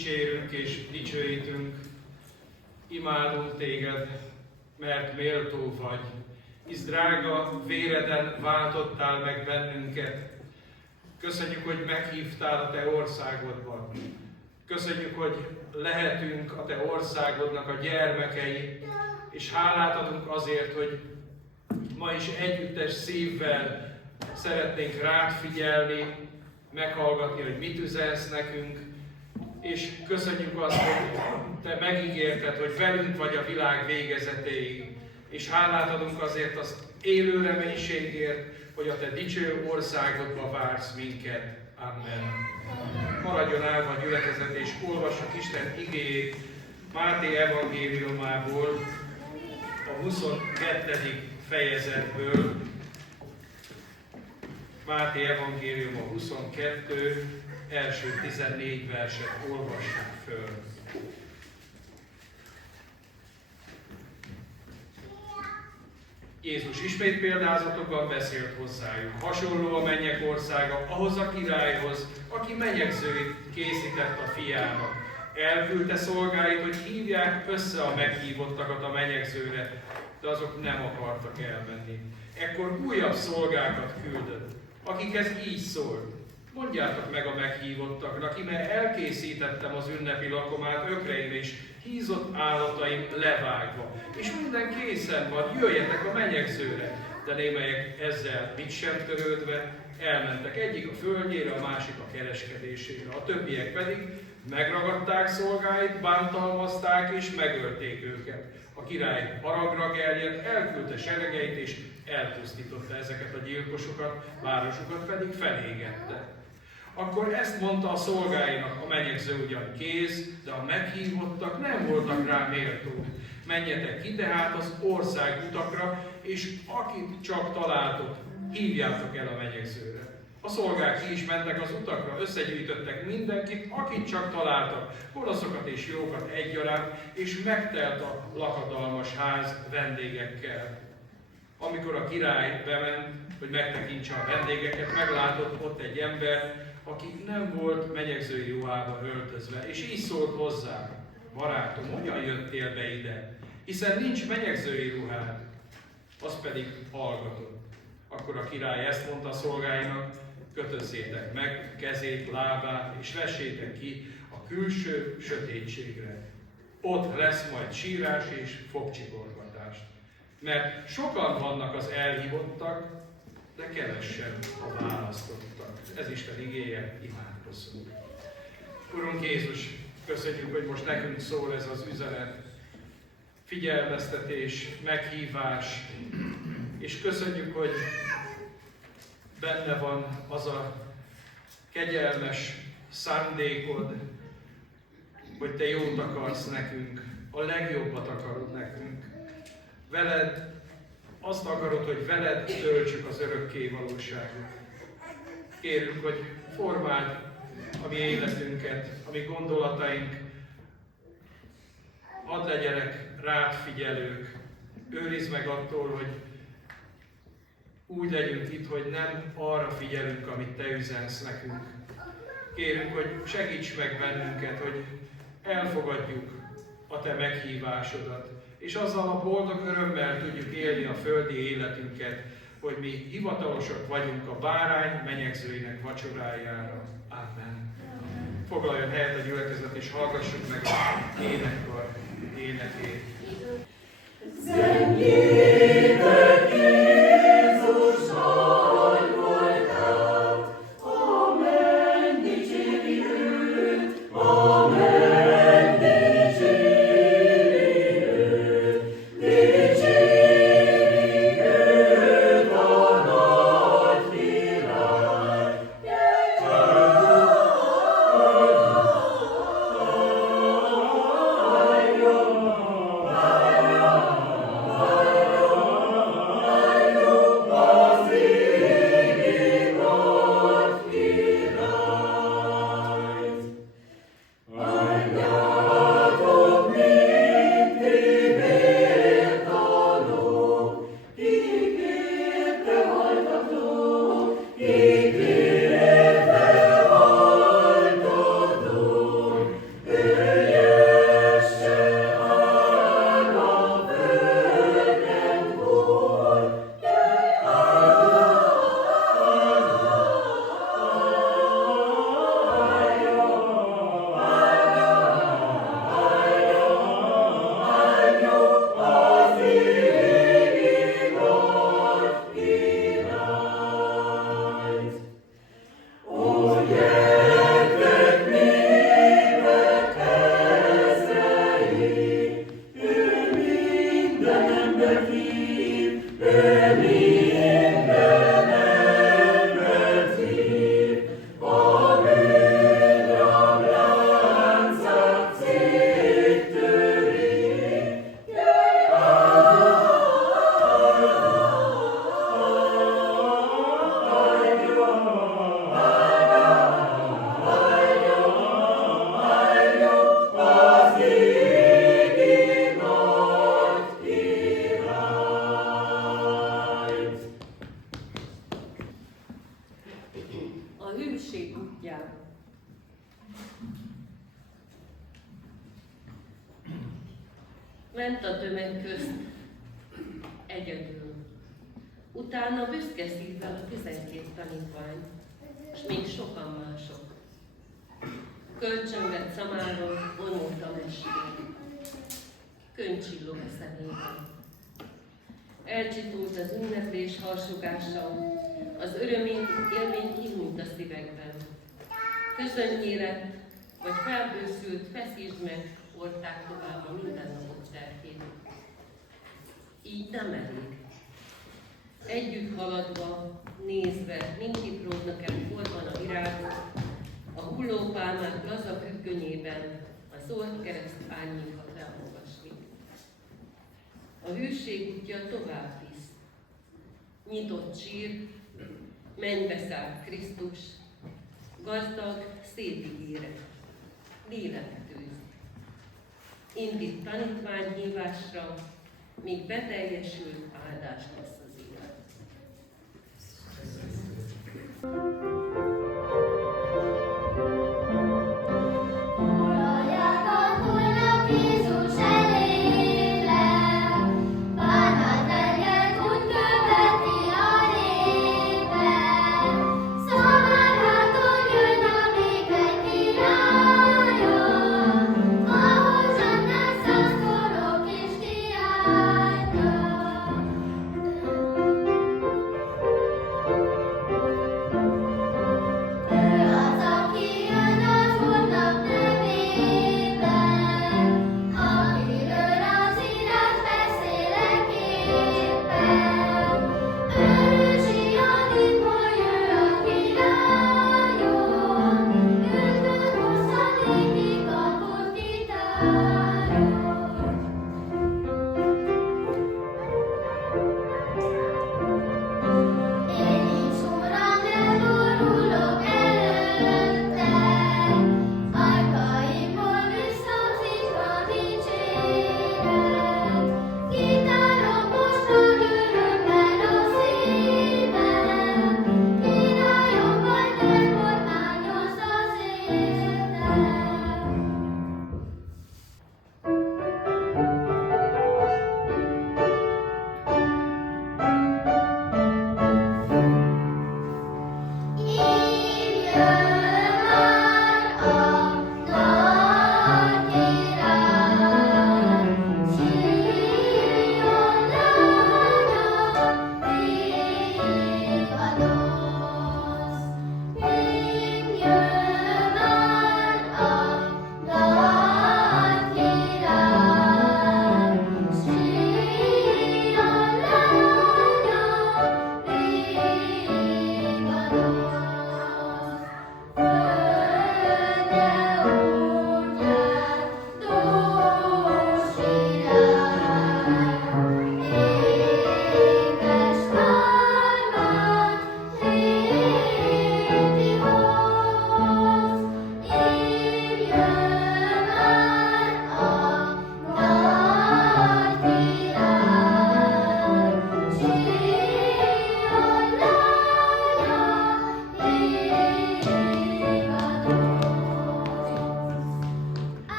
dicsérünk és dicsőítünk, imádunk téged, mert méltó vagy, hisz drága véreden váltottál meg bennünket. Köszönjük, hogy meghívtál a te országodba. Köszönjük, hogy lehetünk a te országodnak a gyermekei, és hálát adunk azért, hogy ma is együttes szívvel szeretnénk rád figyelni, meghallgatni, hogy mit üzensz nekünk, és köszönjük azt, hogy te megígérted, hogy velünk vagy a világ végezetéig, és hálát adunk azért az élő reménységért, hogy a te dicső országodba vársz minket. Amen. Maradjon állva a gyülekezet, és olvassuk Isten igéjét Máté evangéliumából, a 22. fejezetből. Máté evangélium a 22, első 14 verset olvassuk föl. Jézus ismét példázatokban beszélt hozzájuk. Hasonló a mennyek országa ahhoz a királyhoz, aki menyegzőit készített a fiának. Elküldte szolgáit, hogy hívják össze a meghívottakat a menyegzőre, de azok nem akartak elmenni. Ekkor újabb szolgákat küldött, akikhez így szólt: mondjátok meg a meghívottaknak, ime elkészítettem az ünnepi lakomát ökreim és hízott állataim levágva, és minden készen van, jöjjetek a menyegzőre. De némelyek ezzel mit sem törődve elmentek, egyik a földjére, a másik a kereskedésére. A többiek pedig megragadták szolgáit, bántalmazták és megölték őket. A király haragra gerjedt, elküldte seregeit és elpusztította ezeket a gyilkosokat, városokat pedig felégette. Akkor ezt mondta a szolgáinak: a menyegző ugyan kész, de a meghívottak nem voltak rá méltók. Menjetek ki tehát az ország utakra, és akit csak találtok, hívjátok el a menyegzőre. A szolgák ki is mentek az utakra, összegyűjtöttek mindenkit, akit csak találtak, gonoszokat és jókat egyaránt, és megtelt a lakadalmas ház vendégekkel. Amikor a király bement, hogy megtekintse a vendégeket, meglátott ott egy ember, aki nem volt menyegzői ruhába öltözve, és így szólt hozzá: barátom, hogyan jöttél be ide? Hiszen nincs menyegzői ruhád. Az pedig hallgatott. Akkor a király ezt mondta a szolgáinak: kötözzétek meg kezét, lábát, és vessétek ki a külső sötétségre. Ott lesz majd sírás és fogcsikorgatás. Mert sokan vannak az elhívottak, de kevesen a választottak. Ez Isten igéje, imádkozzunk. Urunk Jézus, köszönjük, hogy most nekünk szól ez az üzenet, figyelmeztetés, meghívás, és köszönjük, hogy benne van az a kegyelmes szándékod, hogy te jót akarsz nekünk, a legjobbat akarod nekünk. Veled azt akarod, hogy veled töltsük az örökké valóságot. Kérünk, hogy formáld a mi életünket, a mi gondolataink, hadd legyenek rád figyelők. Őrizd meg attól, hogy úgy legyünk itt, hogy nem arra figyelünk, amit te üzensz nekünk. Kérünk, hogy segíts meg bennünket, hogy elfogadjuk a te meghívásodat, és azzal a boldog örömmel tudjuk élni a földi életünket, hogy mi hivatalosak vagyunk a bárány menyegzőinek vacsorájára. Amen. Foglaljon helyet a gyülekezet, és hallgassuk meg a énekkar énekét. Zengjétek Jézus nagy voltát, amen, dicséri őt, amen, dicséri őt, dicséri őt a nagy király. hűség útján. Ment a tömeg közt egyedül. Utána büszke szívvel a 12 tanítvány, és még sokan mások. Kölcsönvett szamáron vonult a mester. Könycsillog a szemében. Elcsitult az ünneplés harsogása, az örömény élmény kihúnyt a szívekben. Közönnyére vagy felbőszült feszítsd meg, oldták tovább a mindennapok terhét. Így nem elég. Együtt haladva, nézve, mind kipródnak el korban a virágok, a hullópálmák laza függönyében a szólt kereszt árnyéka felolvasni. A hűség útja tovább visz. Nyitott sír, mennybe szállt Krisztus, gazdag, szép ígéret, lélektűz. Indít tanítványhívásra, míg beteljesül, áldás lesz az élet.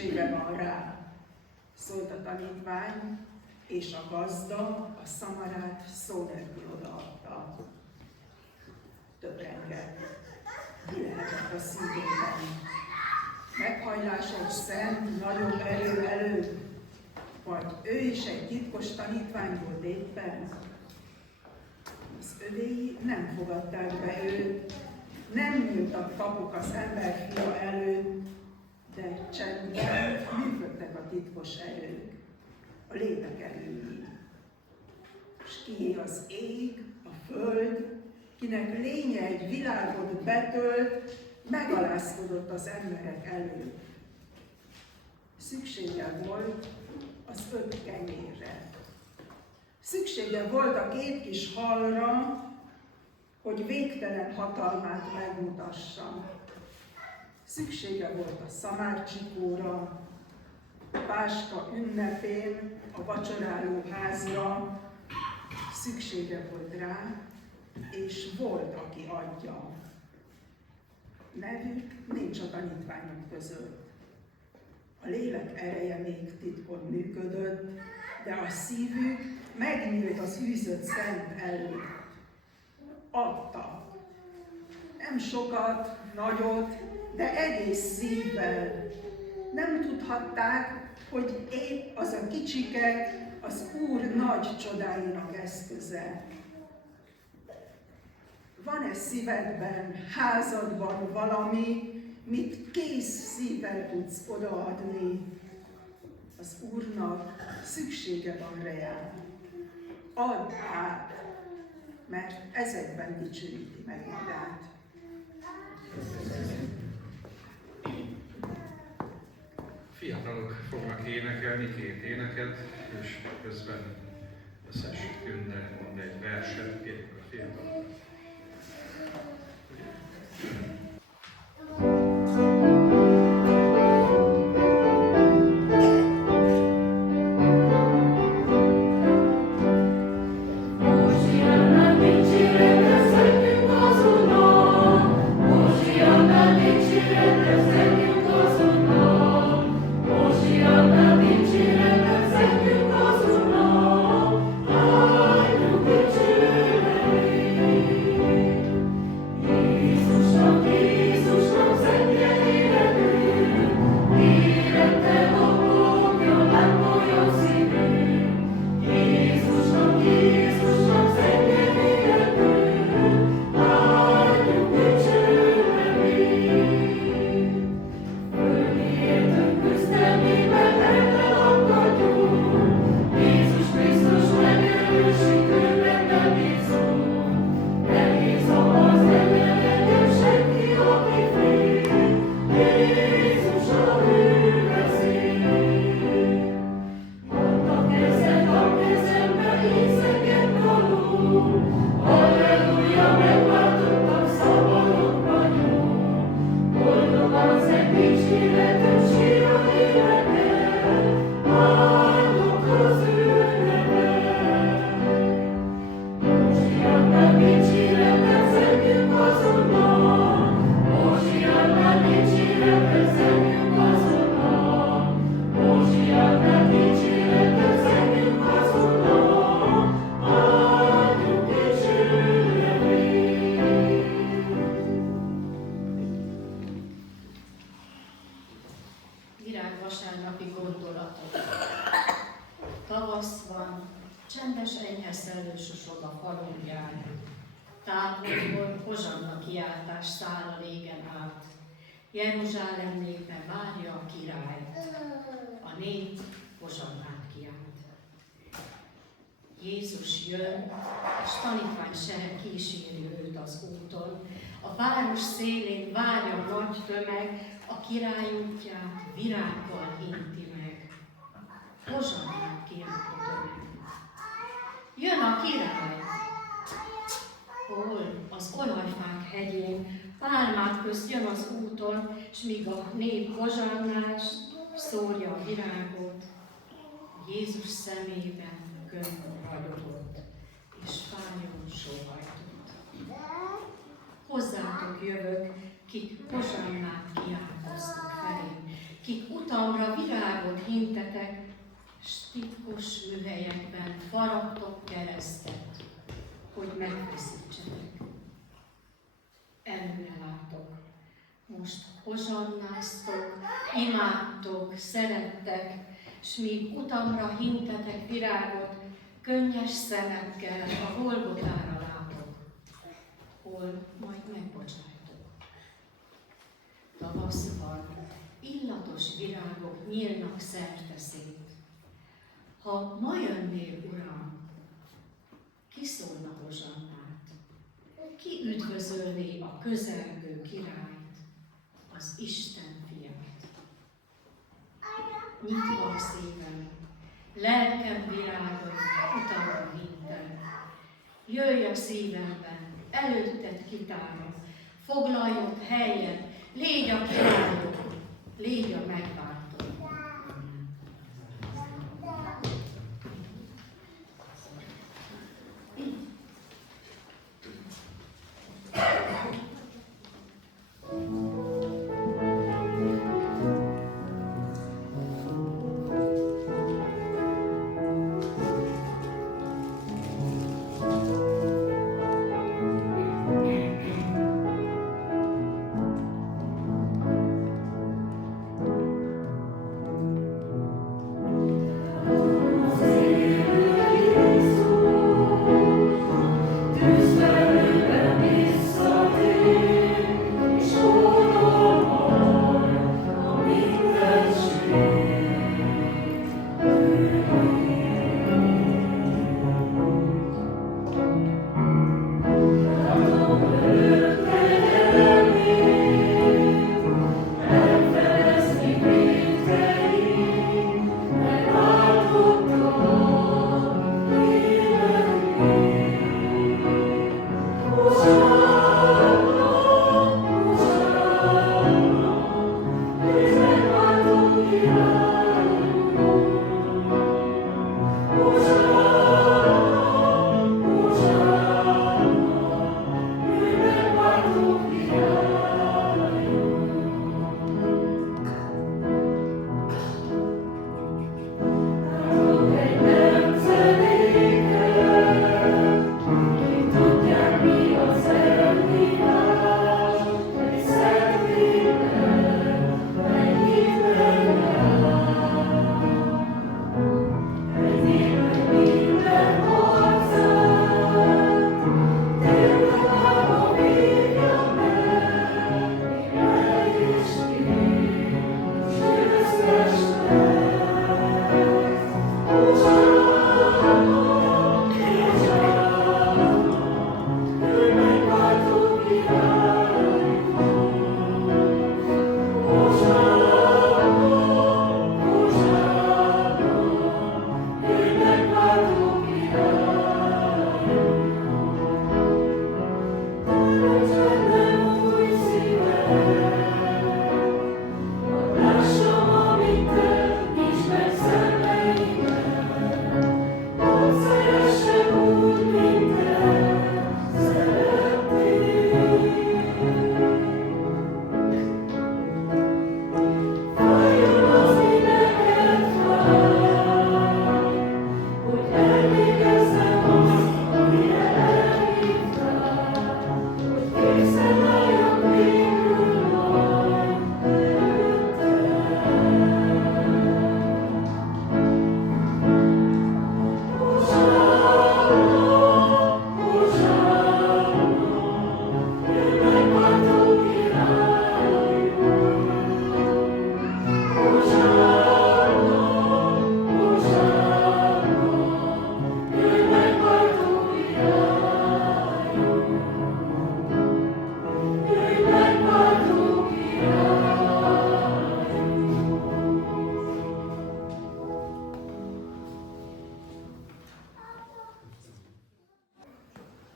szüksége van rá, szólt a tanítvány, és a gazda a szamarát szó nélkül odaadta. Töprengett, mi lehetett a szívében? Meghajlásos szent, nagyobb erő előtt, vagy ő is egy titkos tanítvány volt éppen? Az övéi nem fogadták be őt, nem nyíltak kapuk az emberfia előtt, de csendben működtek a titkos erők, a lélek erői. S kié az ég, a föld, kinek lénye egy világot betölt, megalázkodott az emberek előtt. Szüksége volt az 5 kenyérre. Szüksége volt a 2 kis halra, hogy végtelen hatalmát megmutassa. Szüksége volt a szamárcsikóra, Páska ünnepén a vacsoráló házra. Szüksége volt rá, és volt, aki adja. Nevük nincs a tanítványok között. A lélek ereje még titkon működött, de a szívük megnyílt az űzött szent előtt. Adta. Nem sokat, nagyot, de egész szívvel. Nem tudhatták, hogy épp az a kicsike az Úr nagy csodáinak eszköze. Van-e szívedben, házadban valami, mit kész szívvel tudsz odaadni? Az Úrnak szüksége van reá. Add át, mert ezekben dicsőíti meg magát. Fiatalok fognak énekelni 2 éneket, és közben összes Günde mond egy verset, kérjük a fiatalok. Virágvasárnapi gondolatok. Tavasz van, csendes enyhe szellő susog a falunján. Távolból hozsanna kiáltás száll a légen át. Jeruzsálem népe várja a királyt. A nép hozsannát kiált. Jézus jön, és tanítvány kíséri őt az úton. A város szélén várja a nagy tömeg, a király útját virággal inti meg. Hozsannát kiált a tömeg. Jön a király! Hol? Az olajfák hegyén, pálmák közt jön az úton, s míg a nép hozsannás szórja a virágot, Jézus szemében gömb ragyogott, és fájón sóhajtott. Hozzátok jövök, kik hozsannát kiáltoztok felém, kik utamra virágot hintetek, s titkos műhelyekben faragtok keresztet, hogy megfeszítsetek. Előre látok, most hozsannáztok, imádtok, szerettek, s míg utamra hintetek virágot, könnyes szemekkel a Golgotára látok, hol majd megbocsájtok. Tavasz van, illatos virágok nyílnak szerte szét. Ha ma jönnél, Uram, ki szólna hozsannát? Ki üdvözölné a közelgő királyt, az Isten fiát? Nyitva a szívem, lelkem virágai utamra hintem. Jöjj a szívemben, előtted kitárom, foglalj ott helyet, légy a királyom, légy a megváltó.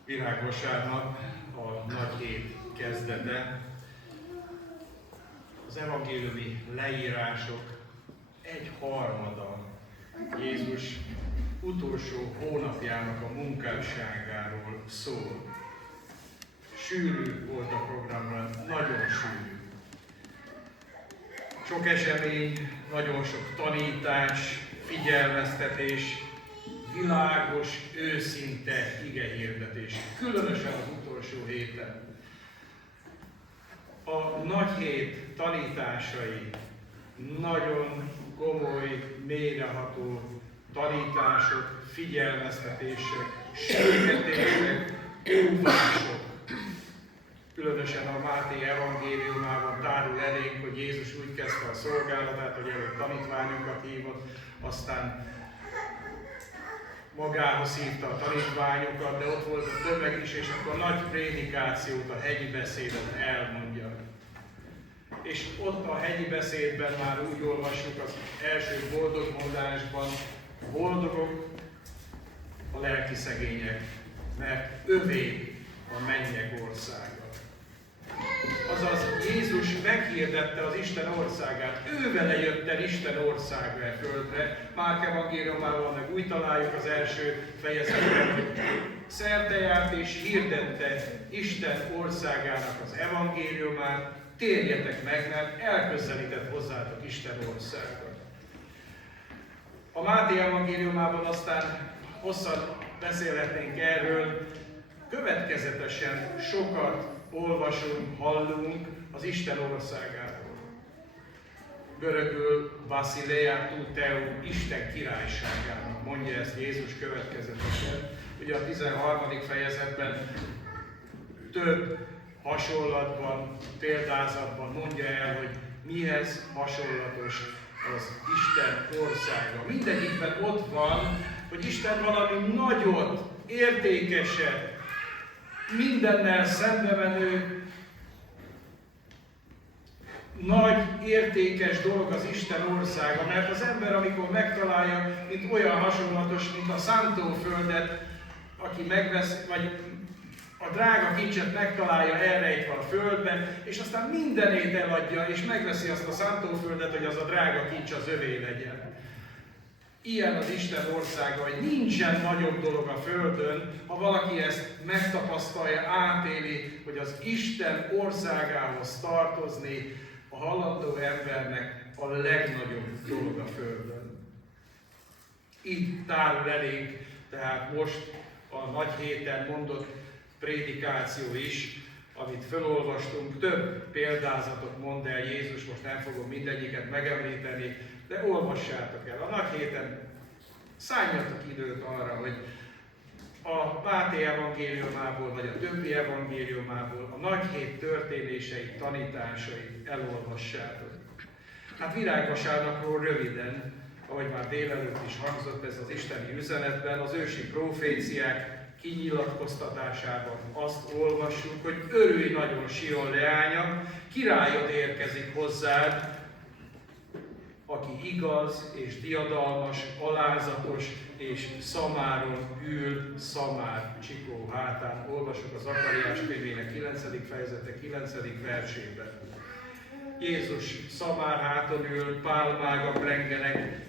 Virágvasárnap, a nagy hét kezdete. Az evangéliumi leírások egyharmada Jézus utolsó hónapjának a munkásságáról szól. Sűrű volt a programra, nagyon sűrű. Sok esemény, nagyon sok tanítás, figyelmeztetés, világos, őszinte igehirdetés, különösen az utolsó héten. A nagy hét tanításai nagyon komoly, mélyreható tanítások, figyelmeztetések, sürgetések, óvások. Különösen a Máté evangéliumában tárul elénk, hogy Jézus úgy kezdte a szolgálatát, hogy előtt tanítványokat hívott, aztán magához hívta a tanítványokat, de ott volt a tömeg is, és akkor a nagy prédikációt, a hegyi beszédet elmondja. És ott a hegyi beszédben már úgy olvassuk az első boldogmondásban, boldogok a lelki szegények, mert övé a mennyek országa. Azaz Jézus meghirdette az Isten országát, ő vele jött el Isten országa e földre. Márk evangéliumában meg úgy találjuk az első fejezetben, hogy szerte járt és hirdette Isten országának az evangéliumát, térjetek meg, mert elközelített hozzátok Isten országa. A Máté evangéliumában aztán hosszan beszélhetnénk erről, következetesen sokat olvasunk, hallunk az Isten országáról. Görögül Basileia tou Theou, Isten királyságának mondja ezt Jézus következetesen. Ugye a 13. fejezetben több hasonlatban, példázatban mondja el, hogy mihez hasonlatos az Isten országa. Mindegyikben ott van, hogy Isten valami nagyot, értékeset, mindennel szembemenő, nagy, értékes dolog az Isten országa, mert az ember, amikor megtalálja, mint olyan hasonlatos, mint a szántóföldet, aki megvesz, vagy a drága kincset megtalálja elrejtve a földbe, és aztán mindenét eladja, és megveszi azt a szántóföldet, hogy az a drága kincs az övé legyen. Ilyen az Isten országa, hogy nincsen nagyobb dolog a földön, ha valaki ezt megtapasztalja, átéli, hogy az Isten országához tartozni a halandó embernek a legnagyobb dolog a földön. Így tárul elénk, tehát most a nagy héten mondott prédikáció is, amit felolvastunk, több példázatot mond el Jézus, most nem fogom mindegyiket megemlíteni, de olvassátok el. A nagy héten szálljatok időt arra, hogy a Máté evangéliumából, vagy a többi evangéliumából a nagy hét történéseit, tanításait elolvassátok. Hát virágvasárnapról röviden, ahogy már délelőtt is hangzott ez az isteni üzenetben, az ősi proféciák kinyilatkoztatásában azt olvassuk, hogy örülj nagyon Sion leánya, királyod érkezik hozzád, aki igaz és diadalmas, alázatos és szamáron ül, szamár csikó hátán. Olvasok az Zakariás könyvének 9. fejezete 9. versében. Jézus szamár háton ül, pálmágak rengenek,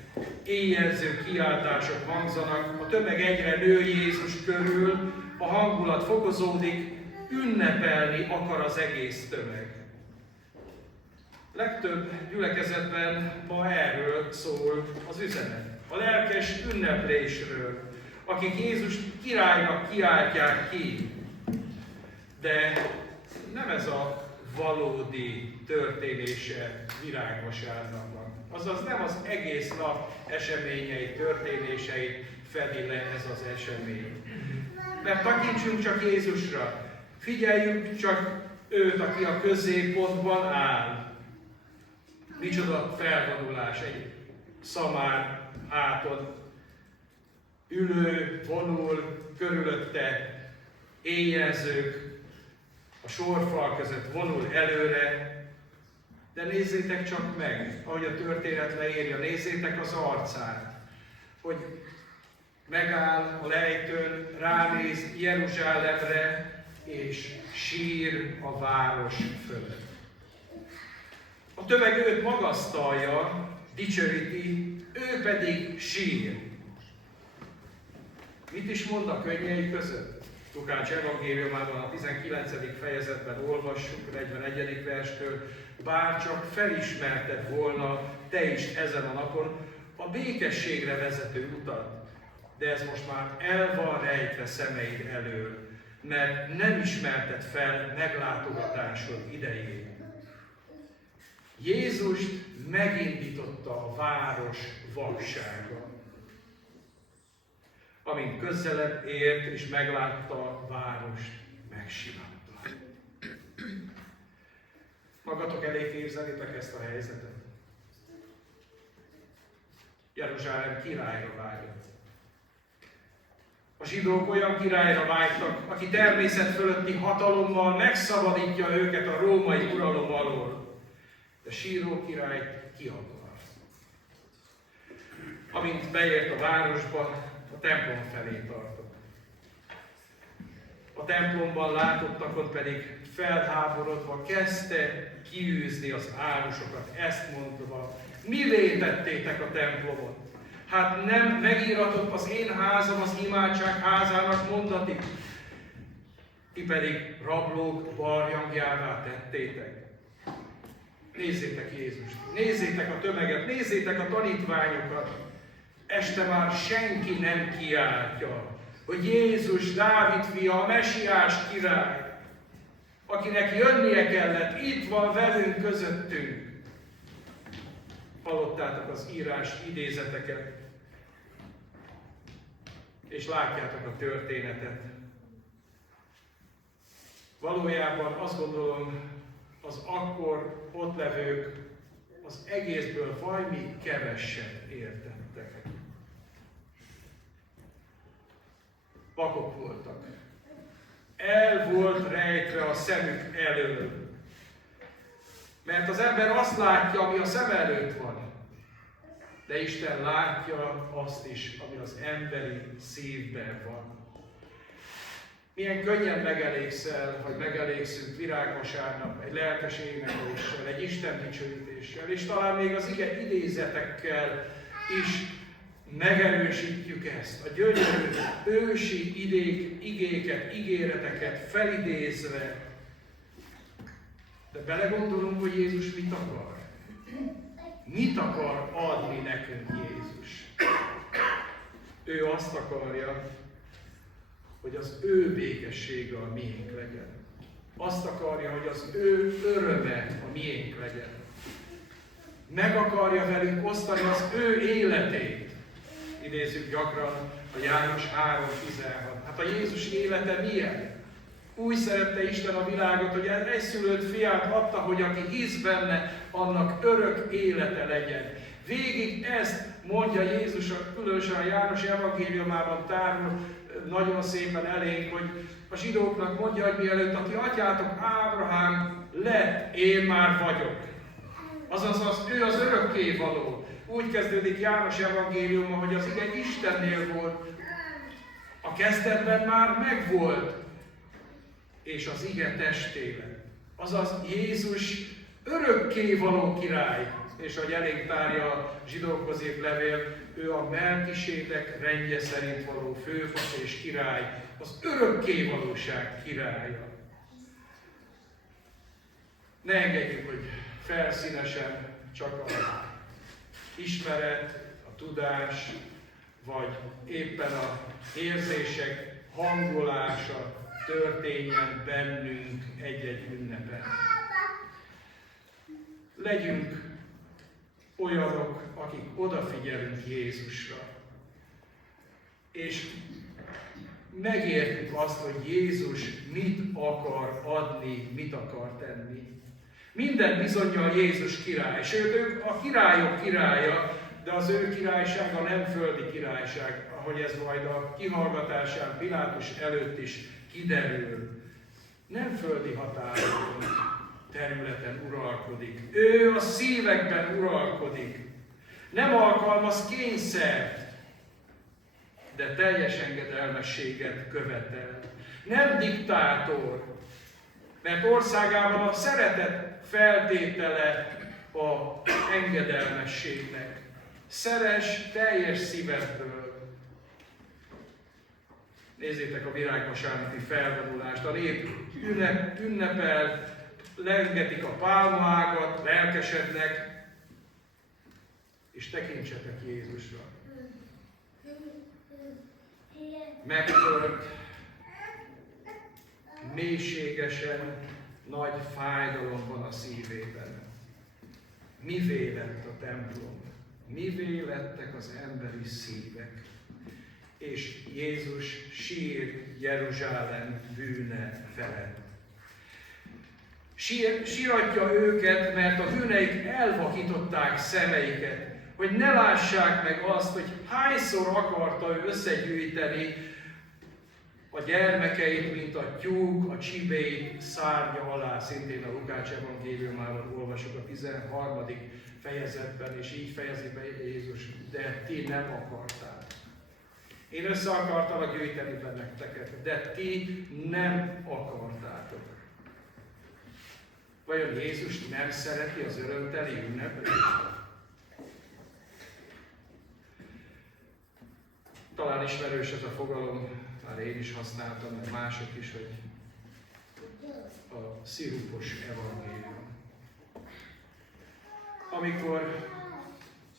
éjjelző kiáltások hangzanak, a tömeg egyre nő Jézus körül, a hangulat fokozódik, ünnepelni akar az egész tömeg. Legtöbb gyülekezetben ma erről szól az üzenet. A lelkes ünneplésről, akik Jézust királynak kiáltják ki. De nem ez a valódi történése virágvasárnapnak. Azaz nem az egész nap eseményeit, történéseit fedi le ez az esemény. Mert tekintsünk csak Jézusra, figyeljük csak őt, aki a középpontban áll. Micsoda felvonulás, egy szamár háton ülő, vonul, körülötte éjjelzők, a sorfal között vonul előre, de nézzétek csak meg, ahogy a történet leírja, nézzétek az arcát, hogy megáll a lejtőn, ránéz Jeruzsálemre, és sír a város fölött. A tömeg őt magasztalja, dicsőíti, ő pedig sír. Mit is mond a könnyei között? Lukács evangéliumában a 19. fejezetben olvassuk, 41. verstől, bár csak felismerted volna te is ezen a napon a békességre vezető utat, de ez most már el van rejtve szemeid elől, mert nem ismerted fel meglátogatásod idejét. Jézust megindította a város vaksága. Amint közelebb ért és meglátta a várost, megsivatta. Magatok elé képzelitek ezt a helyzetet? Jeruzsálem királyra vágyott. A zsidók olyan királyra vágytak, aki természet fölötti hatalommal megszabadítja őket a római uralom alól. De síró király ki akar. Amint beért a városba, a templom felé tartott. A templomban látottakon pedig felháborodva kezdte kiűzni az árusokat, ezt mondva, mivé tettétek a templomot? Hát nem megíratott az én házam az imádság házának mondatik, ti pedig rablók barlangjává tettétek. Nézzétek Jézust, nézzétek a tömeget, nézzétek a tanítványokat. Este már senki nem kiáltja, hogy Jézus, Dávid fia, a mesiás király, akinek jönnie kellett, itt van velünk közöttünk. Hallottátok az írás idézeteket, és látjátok a történetet. Valójában azt gondolom, az akkor ott levők az egészből valami keveset értettek. Vakok voltak. El volt rejtve a szemük elől. Mert az ember azt látja, ami a szem előtt van. De Isten látja azt is, ami az emberi szívben van. Milyen könnyen megelégszel, vagy megelégszünk virágvasárnap egy lelkes énekléssel, egy Isten dicsőítéssel, és talán még az ige idézetekkel is megerősítjük ezt. A gyönyörű ősi igéket, ígéreteket felidézve. De belegondolunk, hogy Jézus mit akar? Mit akar adni nekünk Jézus? Ő azt akarja, hogy az ő békessége a miénk legyen. Azt akarja, hogy az ő öröme a miénk legyen. Meg akarja velünk osztani az ő életét. Idézzük gyakran a János 3:16. Hát a Jézus élete milyen? Úgy szerette Isten a világot, hogy egyszülött fiát adta, hogy aki hisz benne, annak örök élete legyen. Végig ezt mondja Jézus, különösen a János evangéliumában tárul nagyon szépen elénk, hogy a zsidóknak mondja, hogy mielőtt a ti atyátok Ábrahám lett, én már vagyok. Azaz ő az örökkévaló. Úgy kezdődik János evangéliuma, hogy az ige Istennél volt. A kezdetben már megvolt, és az ige testébe. Azaz Jézus örökkévaló király. És ahogy elénk tárja a zsidókhoz írt levél, ő a Melkisédek rendje szerint való főpap és király, az örökkévalóság királya. Ne engedjük, hogy felszínesen csak az ismeret, a tudás, vagy éppen az érzések hangolása történjen bennünk egy-egy ünnepen. Legyünk olyanok, akik odafigyelünk Jézusra, és megértjük azt, hogy Jézus mit akar adni, mit akar tenni. Minden bizonnyal Jézus király, sőt, ő a királyok királya, de az ő királysága nem földi királyság, ahogy ez majd a kihallgatásán Pilátus előtt is kiderül. Nem földi határokon, területen uralkodik. Ő a szívekben uralkodik. Nem alkalmaz kényszert, de teljes engedelmességet követel. Nem diktátor, mert országában a szeretet feltétele az engedelmességnek. Szeress teljes szívedből. Nézzétek a virágvasárnapi felvonulást, a nép ünnepel, lengetik a pálmaágat, lelkesednek, és tekintsetek Jézusra. Megtört, mélységesen nagy fájdalom van a szívében. Mivé lett a templom? Mivé lettek az emberi szívek? És Jézus sír Jeruzsálem bűne felett. Síratja őket, mert a bűneik elvakították szemeiket, hogy ne lássák meg azt, hogy hányszor akarta ő összegyűjteni a gyermekeit, mint a tyúk, a csibéit szárnya alá, szintén a Lukács evangéliumában olvasjuk a 13. fejezetben, és így fejezi be Jézus, de ti nem akarták. Én össze akartalak gyűjteni benneteket, de ti nem akartátok. Vajon Jézus nem szereti az örömteli ünneplést? Talán ismerős ez a fogalom, már én is használtam, meg mások is, hogy a szirupos evangélium. Amikor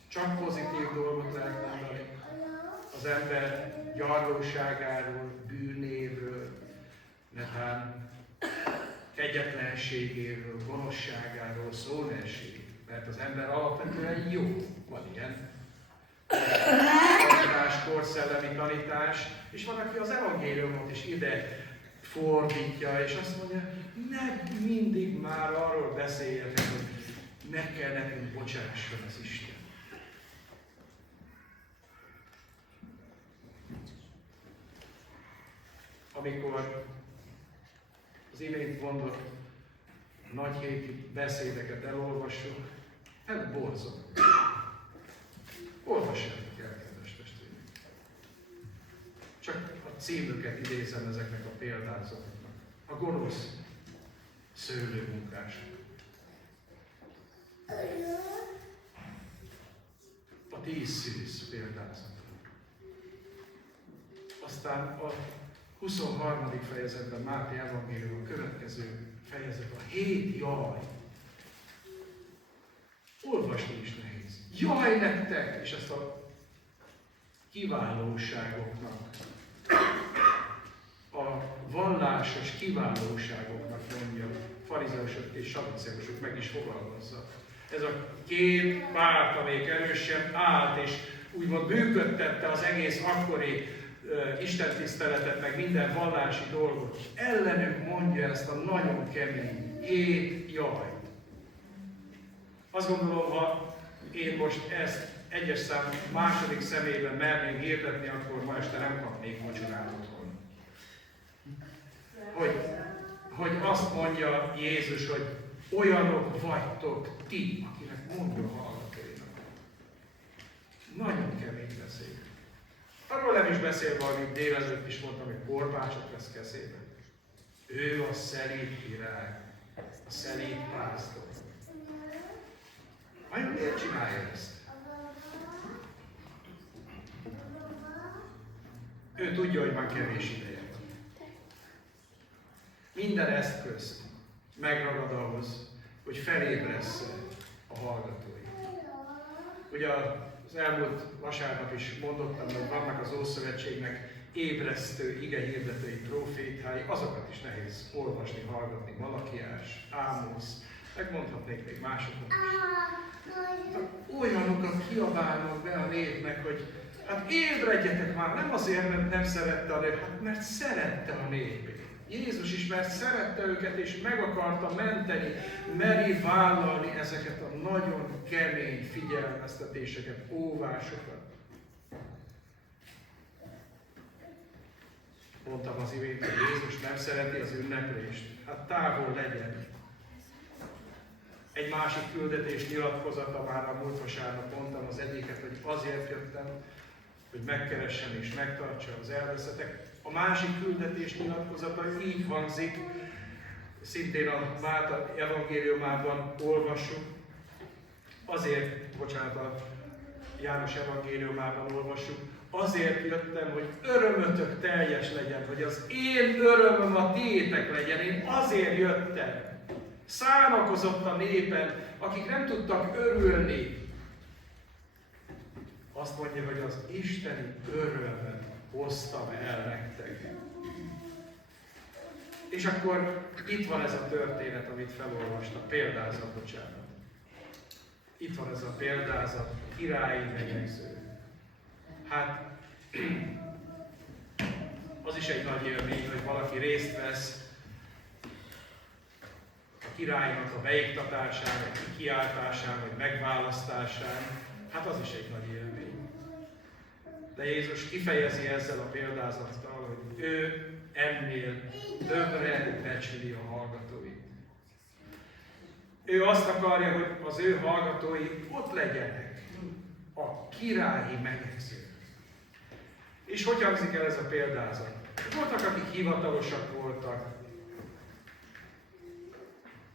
csak pozitív dolgot lehet mondani, az ember gyarlóságáról, bűnéről, netán kegyetlenségéről, gonoszságáról szó ne esik, mert az ember alapvetően jó, van ilyen korszellemi tanítás, és van, aki az evangéliumot is ide fordítja, és azt mondja, ne mindig már arról beszéljetek, hogy meg kell nekünk bocsásson az Isten. Amikor az imént mondott nagyhéti beszédeket elolvassuk, elborzom. Olvassátok el, kedves testvérek. Csak a címüket idézem ezeknek a példázatoknak. A gonosz szőlőmunkás. A 10 szűz példázat. Aztán a 23. fejezetben Máté evangélium a következő fejezet, a 7 jaj. Olvasni is nehéz. Jaj nektek! És ezt a kiválóságoknak, a vallásos kiválóságoknak mondja, farizeusok és saduceusok meg is fogalmazza. Ez a két párt, amelyik erősen állt, és úgymond működtette az egész akkori istentiszteletet, meg minden vallási dolgot. Ellenük mondja ezt a nagyon kemény 7 jajt. Azt gondolom, ha én most ezt egyes szám második szemében merném hirdetni, akkor ma este nem kapnék vacsorát otthon. Hogy azt mondja Jézus, hogy olyanok vagytok ti, akinek mondja a hallgatóinak. Nagyon kemény beszél. Arról nem is beszél valamit, délelőtt is mondtam, hogy korbácsot vesz kezébe. Ő a szelíd király, a szelíd pásztor. Vajon miért csinálja ezt? Ő tudja, hogy már kevés ideje van. Minden eszközt megragad ahhoz, hogy felébressze a hallgatóit. Ugye az elmúlt vasárnap is mondottam, hogy vannak az Ószövetségnek ébresztő, igehirdetői profétái, azokat is nehéz olvasni, hallgatni, Malakiás, Ámosz, megmondhatnék még másokat is. Olyanokat kiabálnak be a népnek, hogy hát ébredjetek már, nem azért, mert nem szerette a nép, hát mert szerette a népét. Jézus is, mert szerette őket, és meg akarta menteni, meri vállalni ezeket a nagyon kemény figyelmeztetéseket, óvásokat. Mondtam az imént, hogy Jézus nem szereti az ünneplést. Hát távol legyen. Egy másik küldetés nyilatkozata már a múlt vasárnap mondtam az egyiket, hogy azért jöttem, hogy megkeressem és megtartsa az elveszettek. A másik küldetés nyilatkozata így hangzik, szintén a Máté evangéliumában olvassuk, azért, bocsánat, a János evangéliumában olvassuk, azért jöttem, hogy örömötök teljes legyen, hogy az én örömöm a tiétek legyen, én azért jöttem. Szánakozott a népen, akik nem tudtak örülni. Azt mondja, hogy az isteni örömet hoztam el nektek. És akkor itt van ez a történet, amit felolvastam, példázat, bocsánat. Itt van ez a példázat, királyi menyegző. Hát, az is egy nagy élmény, hogy valaki részt vesz a királynak a beiktatásán, vagy kikiáltásán, vagy megválasztásán. Hát az is egy nagy élmény. De Jézus kifejezi ezzel a példázattal, hogy ő ennél többre becsüli a hallgatóit. Ő azt akarja, hogy az ő hallgatói ott legyenek, a királyi menyegzők. És hogy hangzik el ez a példázat? Voltak, akik hivatalosak voltak,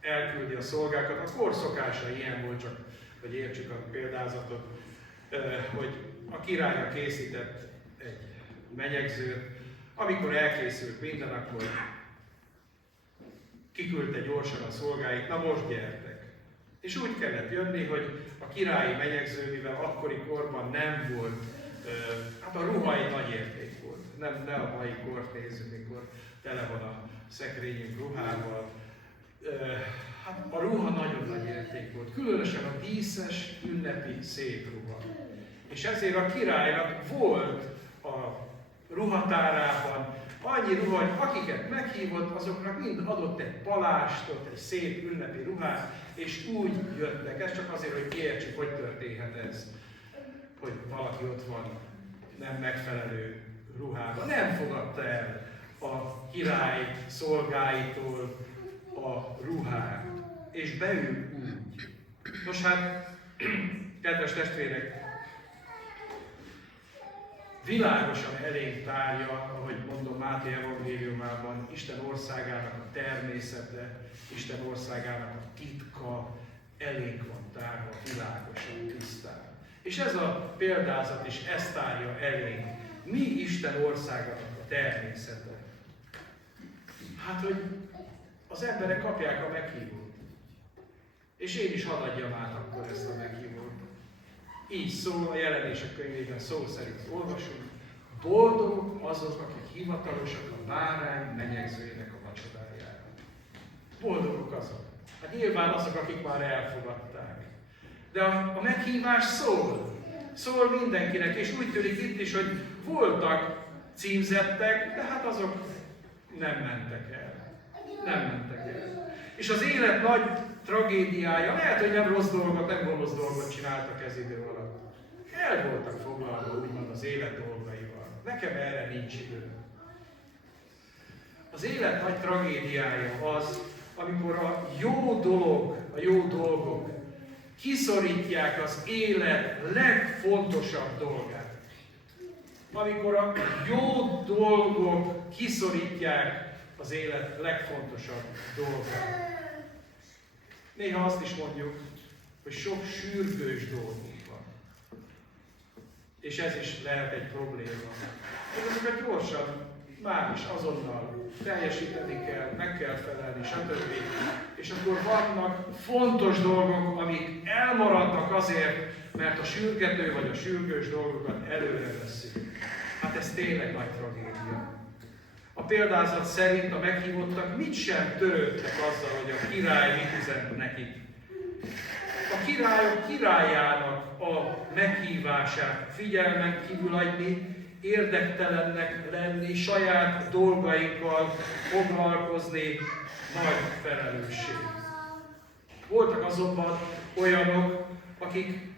elküldi a szolgákat. A kor szokása ilyen volt, csak hogy értsük a példázatot, hogy a királyra készített egy menyegzőt, amikor elkészült minden, akkor kiküldte gyorsan a szolgáit, na most gyertek. És úgy kellett jönni, hogy a királyi menyegző, mivel akkori korban nem volt, hát a ruha egy nagy érték volt. Nem a mai kort nézzük, mikor tele van a szekrényünk ruhával. Hát a ruha nagyon nagy érték volt, különösen a díszes, ünnepi, szép ruha. És ezért a királynak volt a ruhatárában annyi ruha, hogy akiket meghívott, azoknak mind adott egy palástot, egy szép ünnepi ruhát, és úgy jöttek. Ez csak azért, hogy értsük, hogy történhet ez, hogy valaki ott van nem megfelelő ruhában. Nem fogadta el a király szolgáitól a ruhát, és beül úgy. Nos hát, kedves testvérek, világosan elénk tárja, ahogy mondom Máté evangéliumában, Isten országának a természete, Isten országának a titka elénk van tárva világosan, tisztán. És ez a példázat is ezt tárja elénk. Mi Isten országának a természete? Hát, hogy az emberek kapják a meghívót. És én is hadd adjam át akkor ezt a meghívót. Így szól a Jelenések könyvében, szó szerint olvasunk. Boldogok azok, akik hivatalosak a bárány menyegzőjének a vacsorájára. Boldogok azok. Hát nyilván azok, akik már elfogadták. De a meghívás szól. Szól mindenkinek, és úgy tűnik itt is, hogy voltak címzettek, de hát azok nem mentek el. Nem mentek el. És az élet nagy tragédiája, lehet, hogy nem rossz dolgot, nem gonosz dolgot csináltak ez idő alatt. El voltak foglalva, úgymond az élet dolgaival. Nekem erre nincs idő. Az élet nagy tragédiája az, amikor a jó dolgok kiszorítják az élet legfontosabb dolgát. Amikor a jó dolgok kiszorítják az élet legfontosabb dolgát. Néha azt is mondjuk, hogy sok sürgős dolgunk van. És ez is lehet egy probléma. Hogy azokat gyorsan, már is azonnal teljesíteni kell, meg kell felelni, stb. És akkor vannak fontos dolgok, amik elmaradnak azért, mert a sürgető vagy a sürgős dolgokat előre veszik. Hát ez tényleg nagy tragédia. A példázat szerint a meghívottak mit sem törődtek azzal, hogy a király mit üzen nekik. A királyok királyának a meghívását figyelmen kívül hagyni, érdektelennek lenni, saját dolgainkkal foglalkozni, nagy felelősség. Voltak azonban olyanok, akik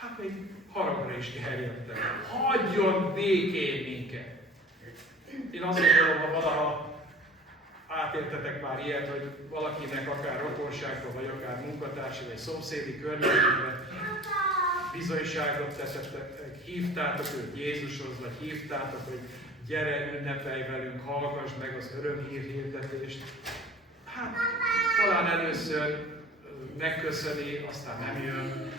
hát még haragra is gerjedtek. Hagyjon békén minket! Én azt gondolom, ha valaha átértetek már ilyet, hogy valakinek akár rokonságban, vagy akár munkatársi, vagy szomszédi környezetben bizonyságot tettetek, hívtátok őt Jézushoz, vagy hívtátok, hogy gyere, ünnepelj velünk, hallgass meg az örömhír hirdetést. Hát talán először megköszöni, aztán nem jön,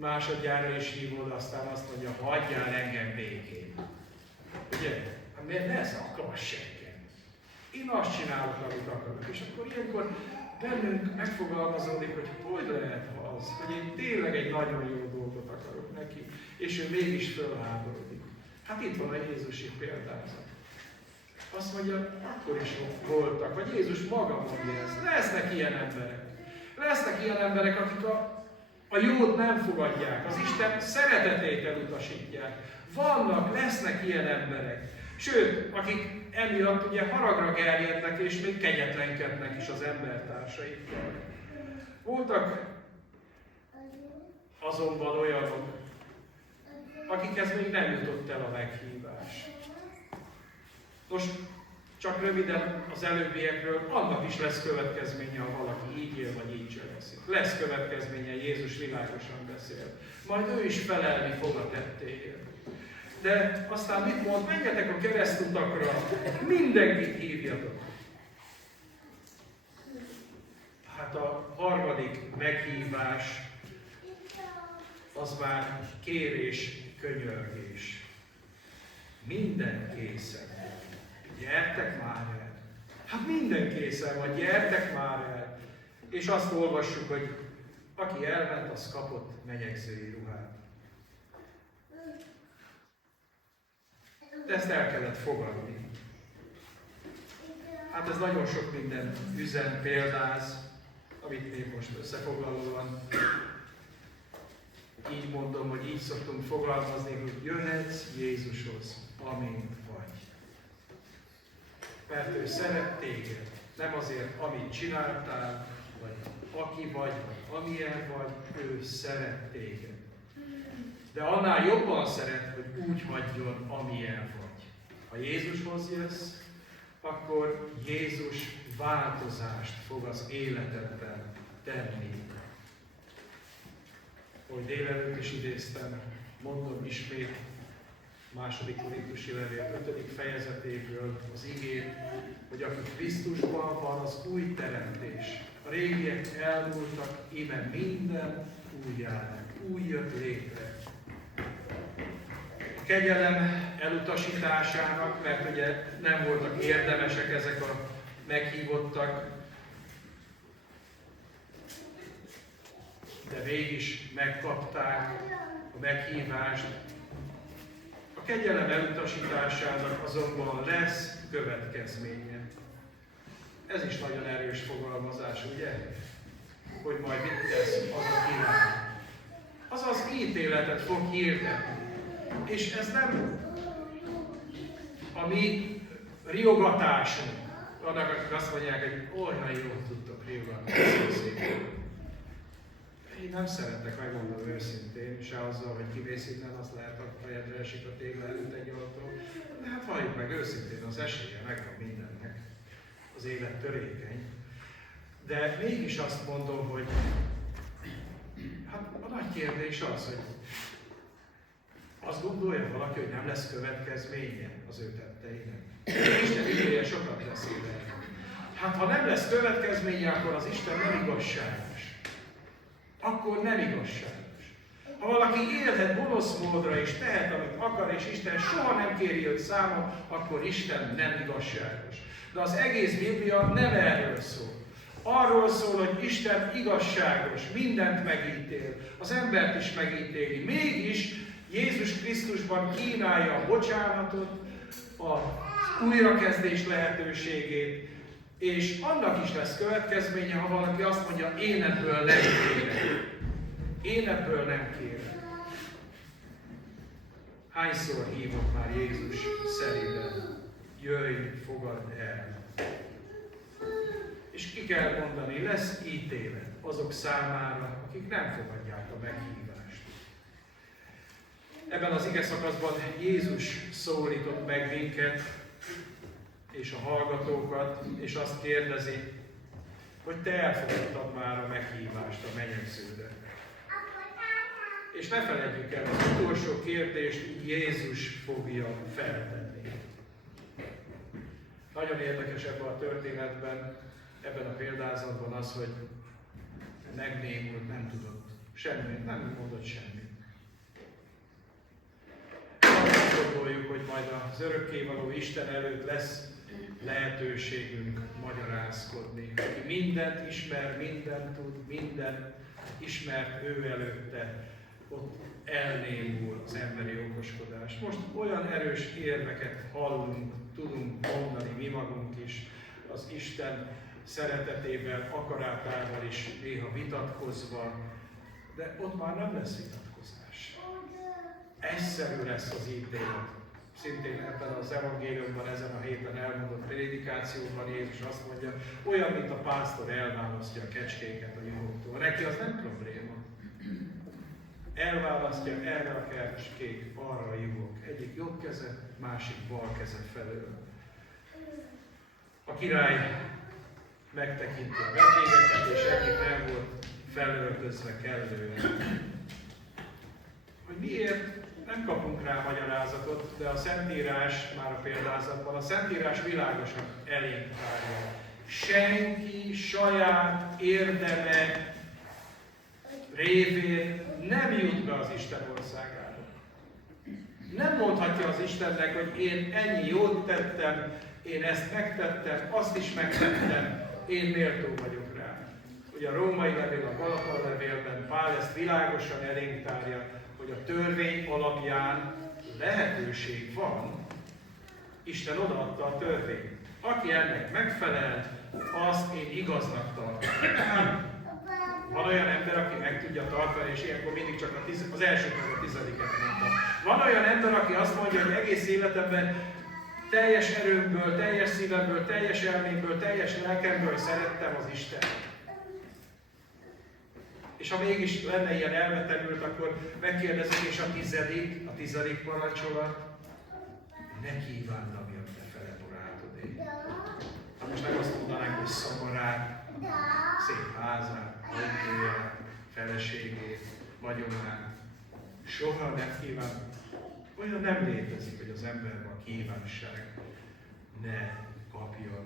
másodjára is hívod, aztán azt mondja, hagyjál engem békén. Ugye? Hát miért ne akarsz engem? Én azt csinálok, amit akarok. És akkor ilyenkor bennünk megfogalmazódik, hogy lehet az, hogy én tényleg egy nagyon jó dolgot akarok neki, és ő mégis fölháborodik. Hát itt van a Jézusi példázat. Azt mondja, akkor is voltak, vagy Jézus maga mondja ezt. Lesznek ilyen emberek. Lesznek ilyen emberek, akik a jót nem fogadják, az Isten szeretetét elutasítják. Lesznek ilyen emberek. Sőt, akik emiatt ugye haragra gerjednek, és még kegyetlenkednek is az embertársaikkal. Voltak azonban olyanok, akikhez még nem jutott el a meghívás. Most csak röviden az előbbiekről, annak is lesz következménye, ha valaki így él, vagy így cselekszik. Lesz következménye, Jézus világosan beszél. Majd ő is felelni fog a tettéért. De aztán mit mond? Menjetek a keresztutakra, mindenkit hívjatok. Hát a harmadik meghívás az már kérés, könyörgés. Minden készen. Gyertek már el! Hát minden készen van, gyertek már el! És azt olvassuk, hogy aki elment, az kapott menyegzői ruhát. De ezt el kellett fogadni. Hát ez nagyon sok minden üzen, példáz, amit én most összefoglalóan így mondom, hogy így szoktunk fogalmazni, hogy jöhetsz Jézushoz, amint vagy. Mert ő szeret téged, nem azért, amit csináltál, vagy aki vagy amilyen vagy, ő szeret téged. De annál jobban szeret, hogy úgy hagyjon, amilyen vagy. Ha Jézushoz jössz, akkor Jézus változást fog az életedben tenni. Hogy délelőtt is idéztem, mondom ismét, 2. Korintusi levél 5. fejezetéből az igét, hogy aki Krisztusban van, az új teremtés. A régiek elmúltak, íme minden újjá lett, új jött létre. A kegyelem elutasításának, mert ugye nem voltak érdemesek ezek a meghívottak, de mégis megkapták a meghívást. A kegyelem elutasításának azonban lesz következménye. Ez is nagyon erős fogalmazás, ugye? Hogy majd mit tesz az a király. Azaz ítéletet fog hirdetni. És ez nem a mi riogatásunk. Vannak, akik azt mondják, hogy olyan jól tudtok riogatni. Én nem szeretek, megmondom őszintén, se azzal, hogy kimész innen, azt lehet, hogy fejedre esik a tégla előtt egy autó. De hát valljuk meg őszintén, az esélye megvan mindennek. Az élet törékeny. De mégis azt mondom, hogy hát a nagy kérdés az, hogy azt gondolja valaki, hogy nem lesz következménye az ő tetteinek. Isten igéje sokat beszél erről. Hát ha nem lesz következménye, akkor az Isten nem igazságos. Akkor nem igazságos. Ha valaki élhet gonosz módra és tehet, amit akar, és Isten soha nem kéri őt számon, akkor Isten nem igazságos. De az egész Biblia nem erről szól. Arról szól, hogy Isten igazságos, mindent megítél, az embert is megítéli. Mégis Jézus Krisztusban kínálja a bocsánatot, az újrakezdés lehetőségét, és annak is lesz következménye, ha valaki azt mondja, én ebből nem kérek. Én ebből nem kérek. Hányszor hívott már Jézus szerében? Jöjj, fogadd el. És ki kell mondani, lesz ítélet azok számára, akik nem fogadják a meghívást. Ebben az ige szakaszban Jézus szólított meg minket, és a hallgatókat, és azt kérdezi, hogy te elfogadtad már a meghívást a menyegződre. És ne feledjük el, az utolsó kérdést Jézus fogja feltenni. Nagyon érdekes ebben a történetben, ebben a példázatban az, hogy megnémult, nem tudott Semmi, nem mondott semmit. Azt gondoljuk, hogy majd az örökkévaló Isten előtt lesz lehetőségünk magyarázkodni. Aki mindent ismer, mindent tud, mindent ismert ő előtte, ott elnémul az emberi okoskodás. Most olyan erős érveket hallunk, tudunk mondani mi magunk is, az Isten szeretetével, akaratával is néha vitatkozva, de ott már nem lesz vitatkozás. Egyszerű lesz az ítélet. Szintén ebben az evangéliumban, ezen a héten elmondott prédikációban Jézus azt mondja, olyan, mint a pásztor elválasztja a kecskéket a juhoktól. Neki az nem probléma. Elválasztja erre a kecskék, arra a juhok. Egyik jobb keze, másik bal keze felől. A király megtekinti a vendégeket, és egyik nem volt felöltözve kellően. Hogy miért? Nem kapunk rá magyarázatot, de a Szentírás, már a példázatban, a Szentírás világosan elénk tárja. Senki saját érdeme révén nem jut be az Isten országába. Nem mondhatja az Istennek, hogy én ennyi jót tettem, én ezt megtettem, azt is megtettem, én méltó vagyok rá. Ugye a római levél, a Galatai levélben Pál ezt világosan elénk tárja, hogy a törvény alapján lehetőség van, Isten odaadta a törvényt. Aki ennek megfelel, azt én igaznak tartom. Van olyan ember, aki meg tudja tartani, és ilyenkor mindig csak az elsőt meg a 10-et mondta. Van olyan ember, aki azt mondja, hogy egész életemben teljes erőmből, teljes szívemből, teljes elmémből, teljes lelkemből szerettem az Istent. És ha mégis lenne ilyen elvetemült, akkor megkérdezik, és a 10. parancsolat, ne kívánd, ami a te fele barátodé. Ha most meg azt mondanánk, hogy szamarát, szép házát, autóját, feleségét, vagyonát, soha nem kíván. Olyan nem létezik, hogy az emberben a kívánság ne kapjon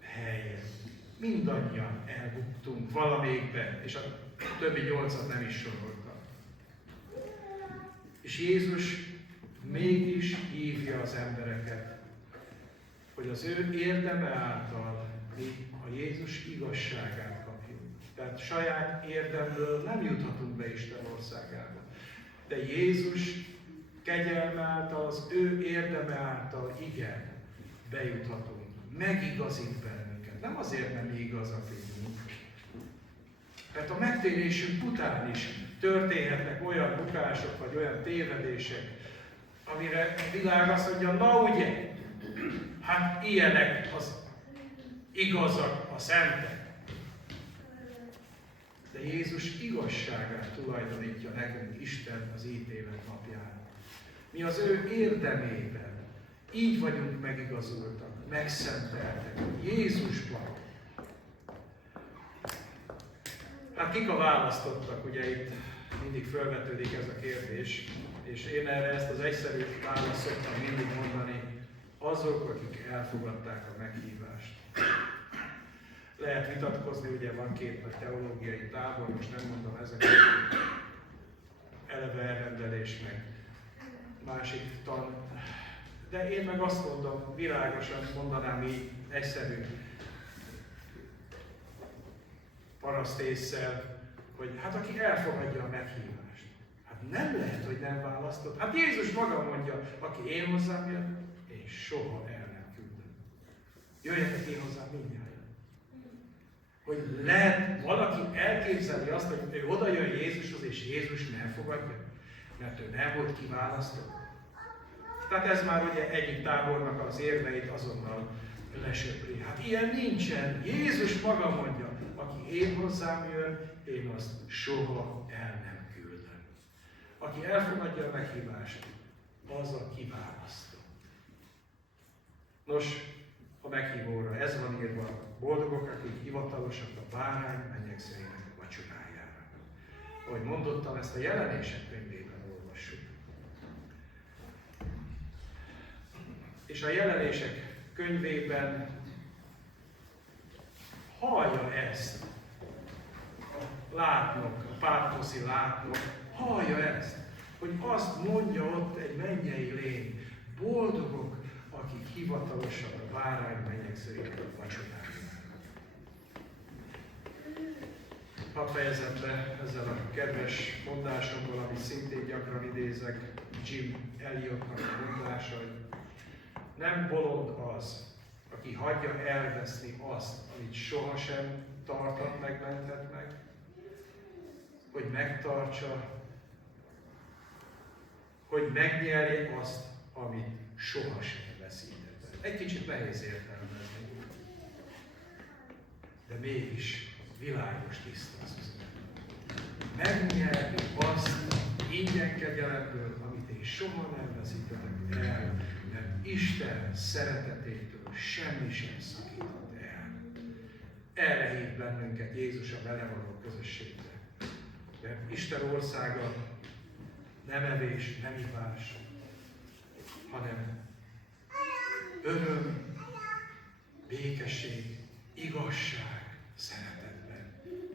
helyet. Mindannyian elbuktunk valamelyikben, és a többi 8-at nem is soroltam. És Jézus mégis hívja az embereket, hogy az ő érdeme által mi a Jézus igazságát kapjuk. Tehát saját érdemből nem juthatunk be Isten országába. De Jézus kegyelme által, az ő érdeme által igen, bejuthatunk. Megigazít bennünket. Nem azért nem igazak vagyunk. Mert a megtérésünk után is történhetnek olyan bukások, vagy olyan tévedések, amire a világ azt mondja, na ugye, hát ilyenek az igazak, a szentek. De Jézus igazságát tulajdonítja nekünk Isten az ítélet napján. Mi az ő érdemében így vagyunk megigazultak, megszenteltek Jézusban. Hát kik a választottak, ugye itt mindig felvetődik ez a kérdés, és én erre ezt az egyszerű választ szoktam mindig mondani, azok, akik elfogadták a meghívást. Lehet vitatkozni, ugye van két nagy teológiai tábor, most nem mondom ezeket, eleve elrendelés meg másik tan. De én meg azt mondom, világosan mondanám így, egyszerű parasztésszel, hogy hát aki elfogadja a meghívást, hát nem lehet, hogy nem választott. Hát Jézus maga mondja, aki én hozzám jön, én soha el nem küldöm. Jöjjetek én hozzám mindjárt. Hogy lehet, valaki elképzeli azt, hogy ő oda jön Jézushoz, és Jézus nem fogadja, mert ő nem volt kiválasztott. Tehát ez már ugye egyik tábornak az érveit azonnal lesöpri. Hát ilyen nincsen. Jézus maga mondja, aki én hozzám jön, én azt soha el nem küldöm. Aki elfogadja a meghívást, az a kiválasztó. Nos, a meghívóra ez van írva, boldogok, akik hivatalosak a bárány mennyegzőjének vacsorájára. Ahogy mondottam, ezt a Jelenések könyvében olvassuk. És a Jelenések könyvében hallja ezt látnok, a Patmoszi látnok, hallja ezt, hogy azt mondja ott egy mennyei lény, boldogok, akik hivatalosan a bárány menyegzőjét vacsorálják. Hadd fejezem be ezzel a kedves mondásommal, amit szintén gyakran idézek, Jim Elliotnak a mondása, hogy nem bolond az, aki hagyja elveszni azt, amit sohasem tartat meg, menthet meg, hogy megtartsa, hogy megnyerje azt, amit sohasem veszített el. Egy kicsit nehéz értelmezni, de mégis világos, tiszta az üzenet. Megnyerni azt ingyen kegyelemből, amit én soha nem veszítetek el, mert Isten szeretetétől semmi sem szakított el. Erre hív bennünket Jézus a vele való közösségre. Mert Isten országa nem evés, nem ivás, hanem öröm, békesség, igazság, szeretetben.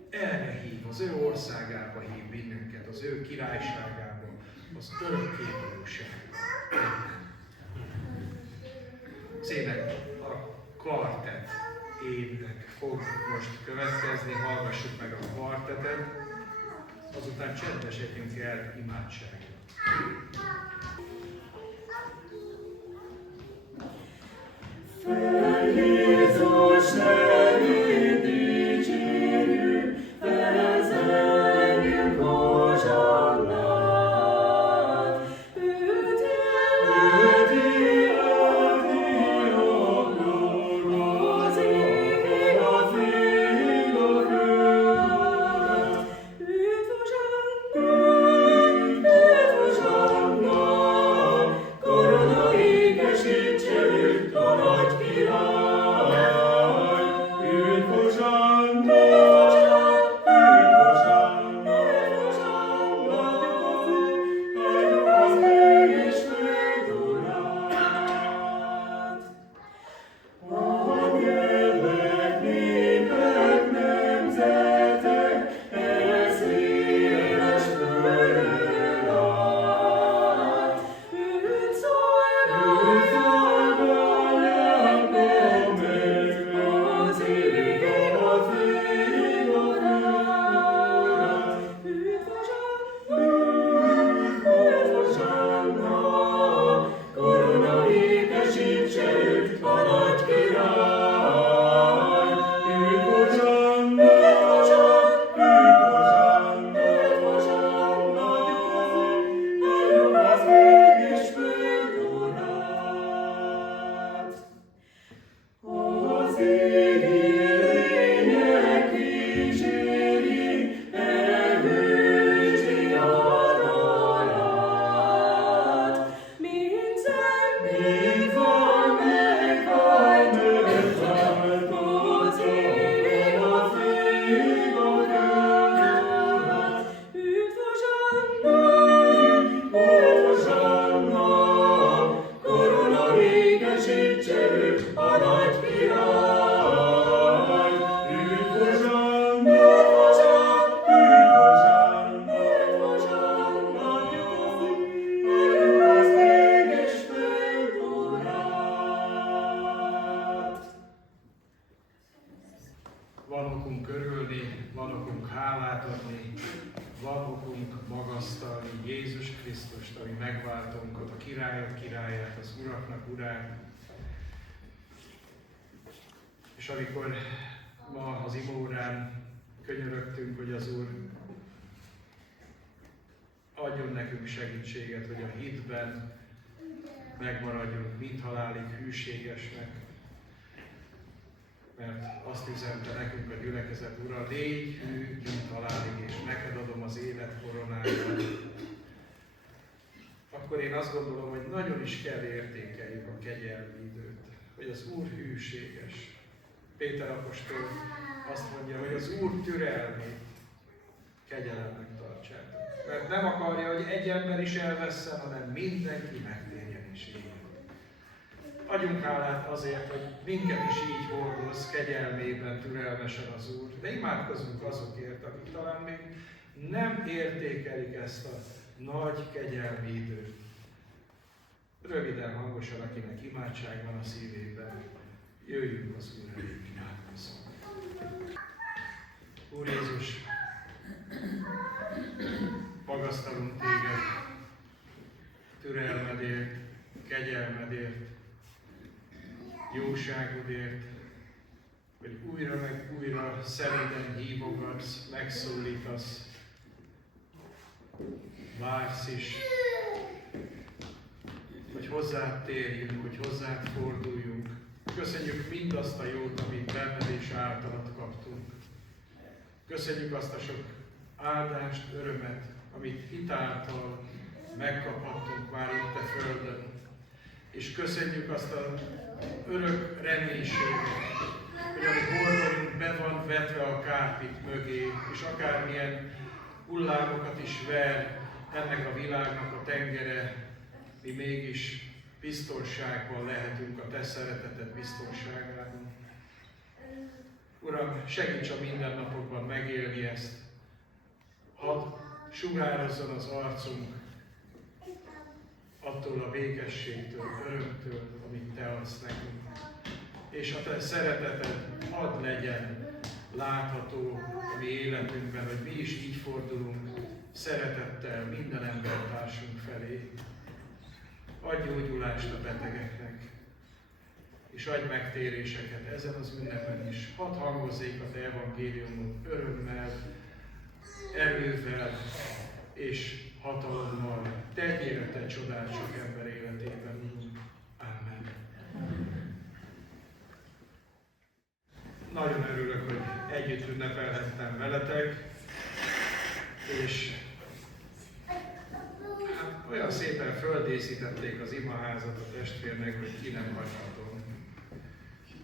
Erre hív, az ő országába hív bennünket, az ő királyságába, az örökkévalóságba. Szépen a kvartett ének fog most következni, hallgassuk meg a kvartetet, azután csendesedjünk el imádságra. Fel Jézus nevét dicsérjük, felezeljük hozsannát. Őt élti oklok, az égig a fény a föld. Őt hozsanna, korona ékesítse őt a nagy király. Őt hozsanna, adjuk az ég és föld urát. A nyelvek, népek, nemzetek, e széles földön át. Őt szolgálják meg, az ég a fény a föld. Őt hozsanna, korona ékesítse őt a nagy király. Őt hozsanna, adjuk az ég és föld urát. Az égi lények kísérik elhősi adalát. Mint fal megállt, az ég a fény a föld urát. Őt hozsanna, korona ékesítse őt a nagy király. Őt hozsanna, adjuk az ég és föld urát. Van okunk örülni, van okunk hálát adni, van okunk magasztalni Jézus Krisztust, ami megváltónkat, a királyok királyát, az uraknak urát. És amikor ma az imórán könyörögtünk, hogy az Úr adjon nekünk segítséget, hogy a hitben megmaradjunk mindhalálig hűségesnek, mert azt üzente nekünk a gyülekezet Ura, légy hű mindhalálig, és neked adom az élet koronáját. Akkor én azt gondolom, hogy nagyon is kell értékeljük a kegyelmi időt, hogy az Úr hűséges. Péter apostol azt mondja, hogy az Úr türelmét kegyelemnek tartsátok. Mert nem akarja, hogy egy ember is elvesszen, hanem mindenki megtérjen és éljen. Adjunk hálát azért, hogy minket is így hordoz, kegyelmében, türelmesen az Úr. De imádkozzunk azokért, akik talán még nem értékelik ezt a nagy kegyelmi időt. Röviden, hangosan, akinek imádság van a szívében, jöjjünk az Úr elé, imádkozzunk. Úr Jézus, magasztalunk Téged, türelmedért, kegyelmedért, jóságodért, hogy újra meg újra szerényen hívogatsz, megszólítasz, vársz is, hogy hozzád térjünk, hogy hozzád forduljunk. Köszönjük mindazt a jót, amit benned és általad kaptunk. Köszönjük azt a sok áldást, örömet, amit hitáltal megkaphattunk már itt a Földön. És köszönjük azt az örök reménységet, hogy ami hordolunk be van vetve a kárpit mögé, és akármilyen hullámokat is ver ennek a világnak a tengere, mi mégis biztonságban lehetünk a Te szereteted biztonságában. Uram, segíts a mindennapokban megélni ezt. Hadd sugározzon az arcunk attól a békességtől, örömtől, amit Te adsz nekünk. És a Te szereteted hadd legyen látható a mi életünkben, hogy mi is így fordulunk szeretettel minden embertársunk felé. Adj gyógyulást a betegeknek, és adj megtéréseket ezen az ünnepen is. Hadd hangozzék a Te evangéliumot örömmel, erővel és hatalommal. Tegyél Te csodát sok ember életében. Amen. Nagyon örülök, hogy együtt ünnepelhettem veletek, és olyan szépen földészítették az imaházat a testvérnek, hogy ki nem hagyhatom.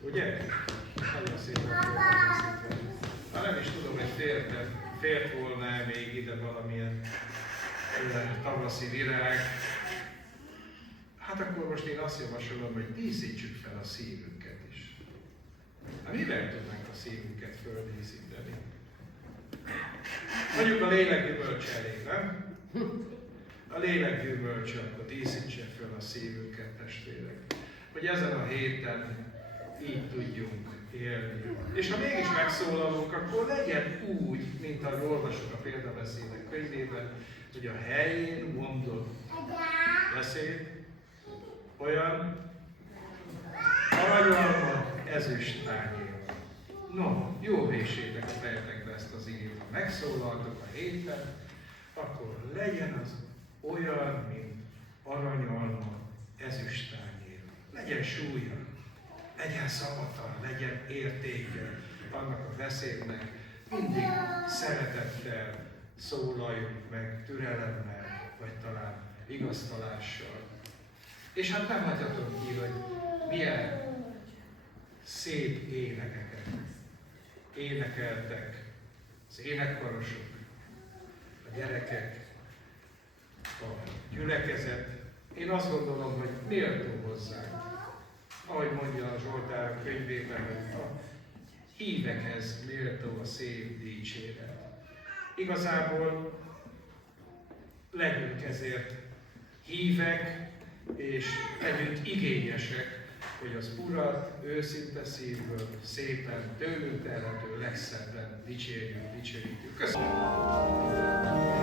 Ugye? Nagyon szépen földészítve. Már nem is tudom, hogy fért volna még ide valamilyen tavaszi virág. Hát akkor most én azt javasolom, hogy díszítsük fel a szívünket is. Hát mivel tudnánk a szívünket földíszíteni? Mondjuk a lélek gyümölcse elég, nem? A lélek gyümölcse, akkor díszítse fel a szívünket, testvérek. Hogy ezen a héten így tudjunk élni. És ha mégis megszólalunk, akkor legyen úgy, mint ahogy olvasok a példabeszédek könyvében, hogy a helyén mondott beszéd olyan aranyalma ezüst tányér. No, jó vésétek a fejetekbe ezt az igét. Ha megszólaltok a héten, akkor legyen az olyan, mint aranyalma ezüst tányér. Legyen súlya, legyen szavata, legyen értéke annak a beszédnek. Mindig szeretettel szólaljunk meg, türelemmel, vagy talán vigasztalással. És hát nem hagyhatom ki, hogy milyen szép énekeket énekeltek az énekkarosok, a gyerekek, a gyülekezet. Én azt gondolom, hogy méltó hozzánk. Ahogy mondja a Zsoltárok könyvében, hogy a hívekhez méltó a szép dicséret. Igazából legyünk ezért hívek, és legyünk igényesek, hogy az Urat őszinte szívből, szépen, tőlünk telhető legszebben dicsérjük. Köszönöm! Amen.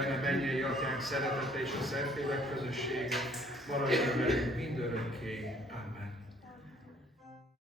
kegyelme, mennyei Atyánk szeretete és a Szentlélek közössége maradjon velünk mindörökké. Amen.